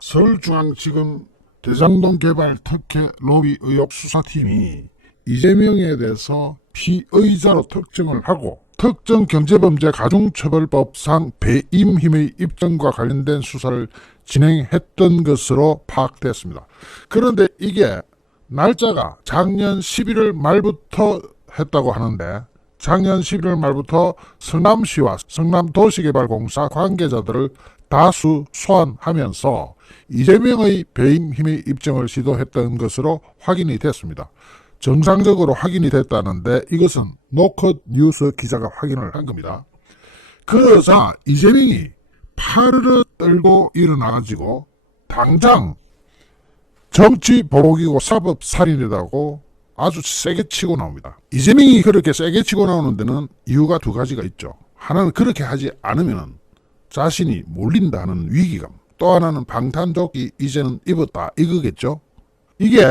서울중앙지검 대장동 개발 특혜 로비 의혹 수사팀이 이재명에 대해서 피의자로 특정을 하고 특정경제범죄 가중처벌법상 배임힘의 입증과 관련된 수사를 진행했던 것으로 파악됐습니다. 그런데 이게 날짜가 작년 11월 말부터 했다고 하는데, 작년 11월 말부터 성남시와 성남도시개발공사 관계자들을 다수 소환하면서 이재명의 배임 힘의 입증을 시도했던 것으로 확인이 됐습니다. 정상적으로 확인이 됐다는데 이것은 노컷 뉴스 기자가 확인을 한 겁니다. 그러자 이재명이 파르르 떨고 일어나가지고 당장 정치 보복이고 사법살인이라고 아주 세게 치고 나옵니다. 이재명이 그렇게 세게 치고 나오는 데는 이유가 두 가지가 있죠. 하나는 그렇게 하지 않으면 자신이 몰린다 하는 위기감, 또 하나는 방탄조끼 이제는 입었다 이거겠죠. 이게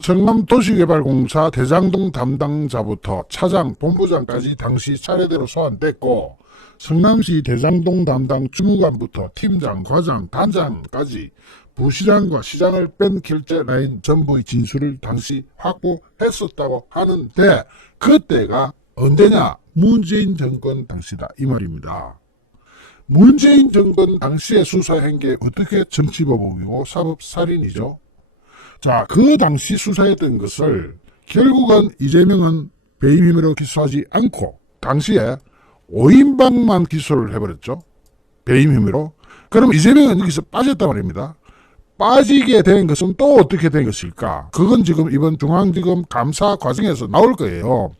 성남도시개발공사 대장동 담당자부터 차장, 본부장까지 당시 차례대로 소환됐고, 성남시 대장동 담당 주무관부터 팀장, 과장, 단장까지 부시장과 시장을 뺀 결제 라인 전부의 진술을 당시 확보했었다고 하는데, 그때가 언제냐? 문재인 정권 당시다 이 말입니다. 문재인 정권 당시의 수사 행계 어떻게 정치보복이고 사법살인이죠? 자, 그 당시 수사했던 것을 결국은 이재명은 배임 혐의로 기소하지 않고 당시에 5인방만 기소를 해버렸죠. 배임 혐의로. 그럼 이재명은 여기서 빠졌단 말입니다. 빠지게 된 것은 또 어떻게 된 것일까? 그건 지금 이번 중앙지검 감사 과정에서 나올 거예요.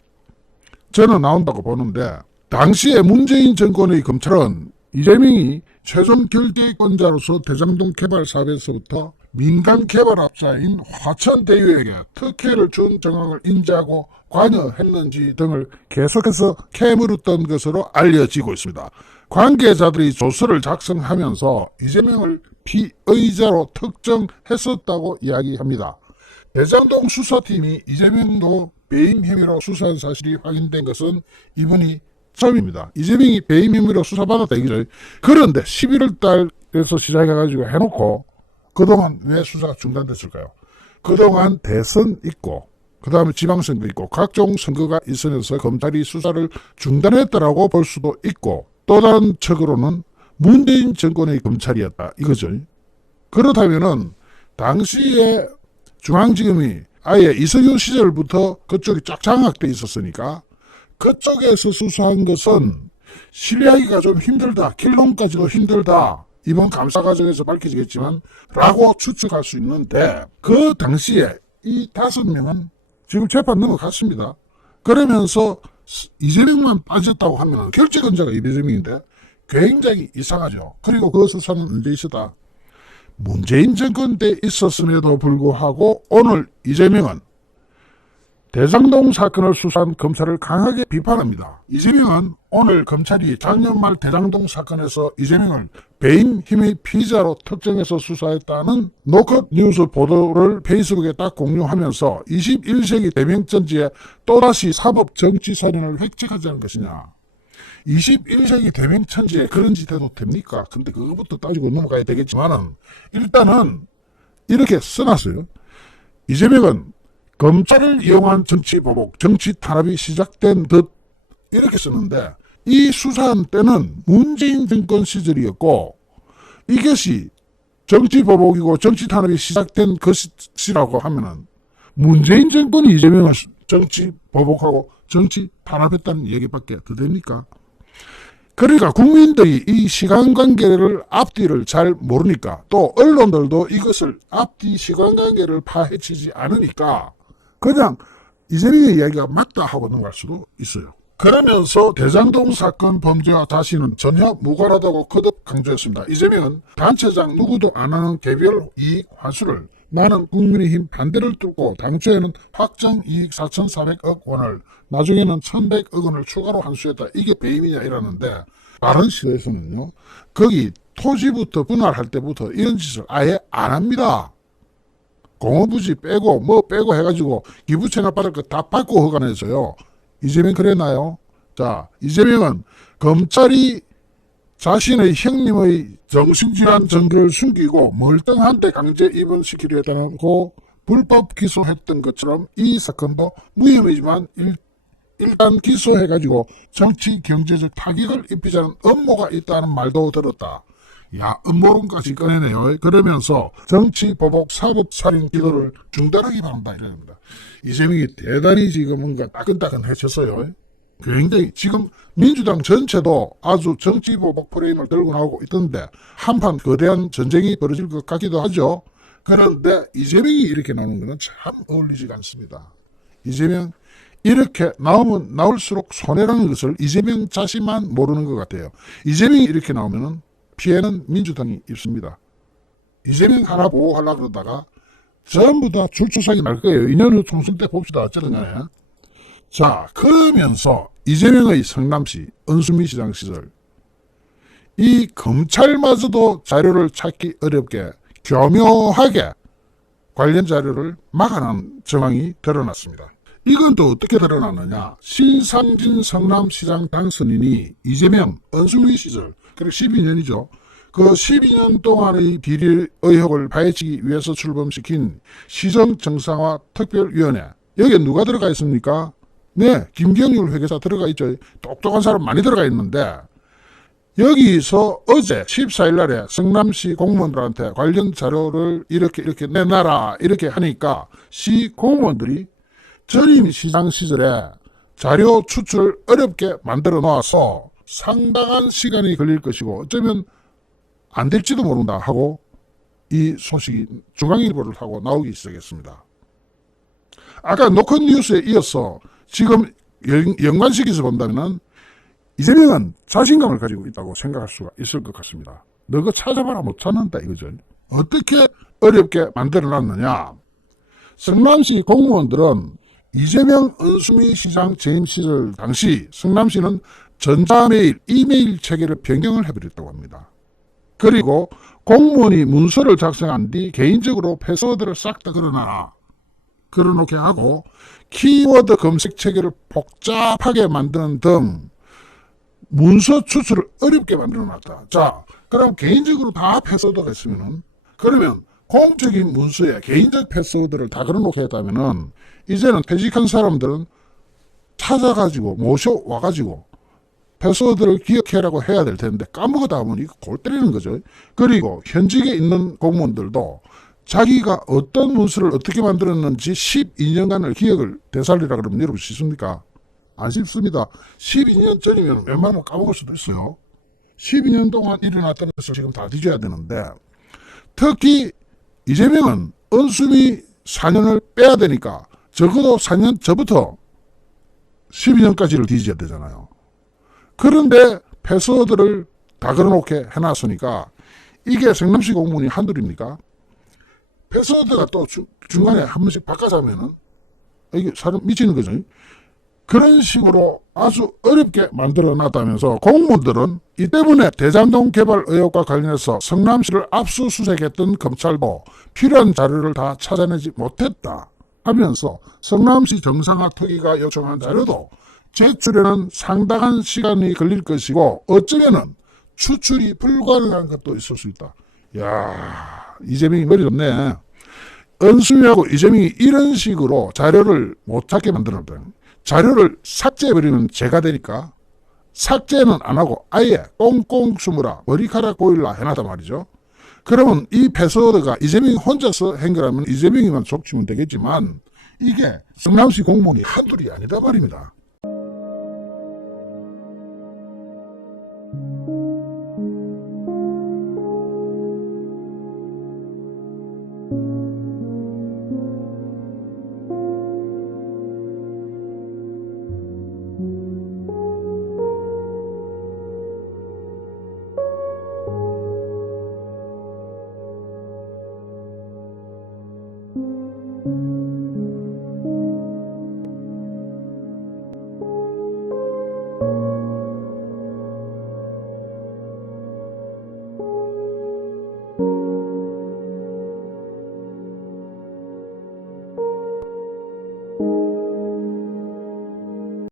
저는 나온다고 보는데, 당시에 문재인 정권의 검찰은 이재명이 최종 결재권자로서 대장동 개발 사업에서부터 민간 개발업자인 화천대유에게 특혜를 준 정황을 인지하고 관여했는지 등을 계속해서 캐물었던 것으로 알려지고 있습니다. 관계자들이 조서를 작성하면서 이재명을 피의자로 특정했었다고 이야기합니다. 대장동 수사팀이 이재명도 배임 혐의로 수사한 사실이 확인된 것은 이번이 처음입니다. 이재명이 배임 혐의로 수사받았다 이거죠. 그런데 11월 달에서 시작해가지고 해놓고 그동안 왜 수사가 중단됐을까요? 그동안 대선 있고 그 다음에 지방선거 있고 각종 선거가 있으면서 검찰이 수사를 중단했다라고 볼 수도 있고, 또 다른 측으로는 문재인 정권의 검찰이었다 이거죠. 그렇다면은 당시에 중앙지검이 아예 이석유 시절부터 그쪽이 쫙 장악돼 있었으니까 그쪽에서 수사한 것은 신뢰하기가 좀 힘들다, 결론까지도 힘들다, 이번 감사 과정에서 밝혀지겠지만 라고 추측할 수 있는데, 그 당시에 이 5명은 지금 재판 넘어갔습니다. 그러면서 이재명만 빠졌다고 하면 결재권자가 이재명인데 굉장히 이상하죠. 그리고 그 수사는 언제 있었다? 문재인 정권 때 있었음에도 불구하고 오늘 이재명은 대장동 사건을 수사한 검찰을 강하게 비판합니다. 이재명은 오늘 검찰이 작년 말 대장동 사건에서 이재명을 배임 혐의 피의자로 특정해서 수사했다는 노컷 뉴스 보도를 페이스북에 딱 공유하면서 21세기 대명천지에 또다시 사법 정치 살인을 획책하자는 것이냐. 21세기 대명천지에 그런 짓 해도 됩니까? 근데 그거부터 따지고 넘어가야 되겠지만은 일단은 이렇게 써놨어요. 이재명은 검찰을 이용한 정치보복, 정치 탄압이 시작된 듯 이렇게 썼는데, 이 수사한 때는 문재인 정권 시절이었고 이것이 정치보복이고 정치 탄압이 시작된 것이라고 하면은 문재인 정권이 이재명을 정치보복하고 정치 탄압했다는 얘기밖에 더 됩니까? 그러니까 국민들이 이 시간관계를 앞뒤를 잘 모르니까, 또 언론들도 이것을 앞뒤 시간관계를 파헤치지 않으니까 그냥 이재명의 이야기가 맞다 하고 넘어갈 수도 있어요. 그러면서 대장동 사건 범죄와 자신은 전혀 무관하다고 거듭 강조했습니다. 이재명은 단체장 누구도 안 하는 개별 이익 환수를 나는 국민의힘 반대를 뚫고 당초에는 확정 이익 4,400억 원을 나중에는 1,100억 원을 추가로 환수했다. 이게 배임이냐 이러는데, 다른 시도에서는요, 거기 토지부터 분할할 때부터 이런 짓을 아예 안 합니다. 공업부지 빼고 뭐 빼고 해가지고 기부채나 받을 거 다 받고 허가내서요. 이재명 그랬나요? 자, 이재명은 검찰이 자신의 형님의 정신질환 증거를 숨기고 멀쩡한데 강제 입원시키려 했다고 불법 기소했던 것처럼 이 사건도 무혐의지만 일단 기소해가지고 정치 경제적 타격을 입히자는 음모가 있다는 말도 들었다. 야, 음모론까지 꺼내네요. 그러면서 정치 보복 사법 살인 기도를 중단하기 바란다 이랍니다. 이재명이 대단히 지금 뭔가 따끈따끈해졌어요. 굉장히 지금 민주당 전체도 아주 정치 보복 프레임을 들고 나오고 있던데 한판 거대한 전쟁이 벌어질 것 같기도 하죠. 그런데 이재명이 이렇게 나오는 것은 참 어울리지가 않습니다. 이재명 이렇게 나오면 나올수록 손해라는 것을 이재명 자신만 모르는 것 같아요. 이재명이 이렇게 나오면 피해는 민주당이 입습니다. 이재명 하나 보호하려고 그러다가 전부 다 줄초상이 날 거예요. 2년 후 총선 때 봅시다. 어쩌든 간에. 자, 그러면서 이재명의 성남시 은수미 시장 시절 이 검찰마저도 자료를 찾기 어렵게 교묘하게 관련 자료를 막아놓은 정황이 드러났습니다. 이건 또 어떻게 드러났느냐. 신상진 성남시장 당선인이 이재명 은수미 시절 그리고 12년이죠. 그 12년 동안의 비리 의혹을 파헤치기 위해서 출범시킨 시정정상화 특별위원회 여기에 누가 들어가 있습니까? 네, 김경률 회계사 들어가 있죠. 똑똑한 사람 많이 들어가 있는데 여기서 어제 14일 날에 성남시 공무원들한테 관련 자료를 이렇게 내놔라 이렇게 하니까 시 공무원들이 전임 시장 시절에 자료 추출 어렵게 만들어 놓아서 상당한 시간이 걸릴 것이고 어쩌면 안 될지도 모른다 하고 이 소식이 중앙일보를 하고 나오기 시작했습니다. 아까 노컷 뉴스에 이어서 지금 연관시켜서 본다면 이재명은 자신감을 가지고 있다고 생각할 수가 있을 것 같습니다. 너가 찾아봐라 못 찾는다 이거죠. 어떻게 어렵게 만들어놨느냐. 성남시 공무원들은 이재명 은수미 시장 재임 시절 당시 성남시는 전자메일, 이메일 체계를 변경을 해버렸다고 합니다. 그리고 공무원이 문서를 작성한 뒤 개인적으로 패스워드를 싹 다 걸어놓게 하고 키워드 검색 체계를 복잡하게 만드는 등 문서 추출을 어렵게 만들어놨다. 자, 그럼 개인적으로 다 패스워드가 있으면은 그러면 공적인 문서에 개인적 패스워드를 다 걸어놓게 했다면은 이제는 퇴직한 사람들은 찾아가지고 모셔와가지고 패스워드를 기억해라고 해야 될 텐데 까먹었다 하면 이거 골 때리는 거죠. 그리고 현직에 있는 공무원들도 자기가 어떤 문서를 어떻게 만들었는지 12년간을 기억을 되살리라 그러면 여러분 쉽습니까? 안 쉽습니다. 12년 전이면 웬만하면 까먹을 수도 있어요. 12년 동안 일어났던 것을 지금 다 뒤져야 되는데 특히 이재명은 은수미 4년을 빼야 되니까 적어도 4년 전부터 12년까지를 뒤져야 되잖아요. 그런데 패스워드를 다 걸어놓게 해놨으니까 이게 성남시 공무원이 한둘입니까? 패스워드가 또 중간에 한 번씩 바꿔서 하면은 이게 사람 미치는 거죠. 그런 식으로 아주 어렵게 만들어 놨다면서 공무원들은 이 때문에 대장동 개발 의혹과 관련해서 성남시를 압수수색했던 검찰도 필요한 자료를 다 찾아내지 못했다 하면서 성남시 정상화 특위가 요청한 자료도 제출에는 상당한 시간이 걸릴 것이고 어쩌면은 추출이 불가능한 것도 있을 수 있다. 야, 이재명이 머리 좋네. 은수미하고 이재명이 이런 식으로 자료를 못 찾게 만들었다. 자료를 삭제해버리면 죄가 되니까 삭제는 안 하고 아예 꽁꽁 숨으라 머리카락 보일라 해놨단 말이죠. 그러면 이 패스워드가 이재명이 혼자서 한 거라면 이재명이만 족치면 되겠지만 이게 성남시 공무원이 한둘이 아니다 말입니다.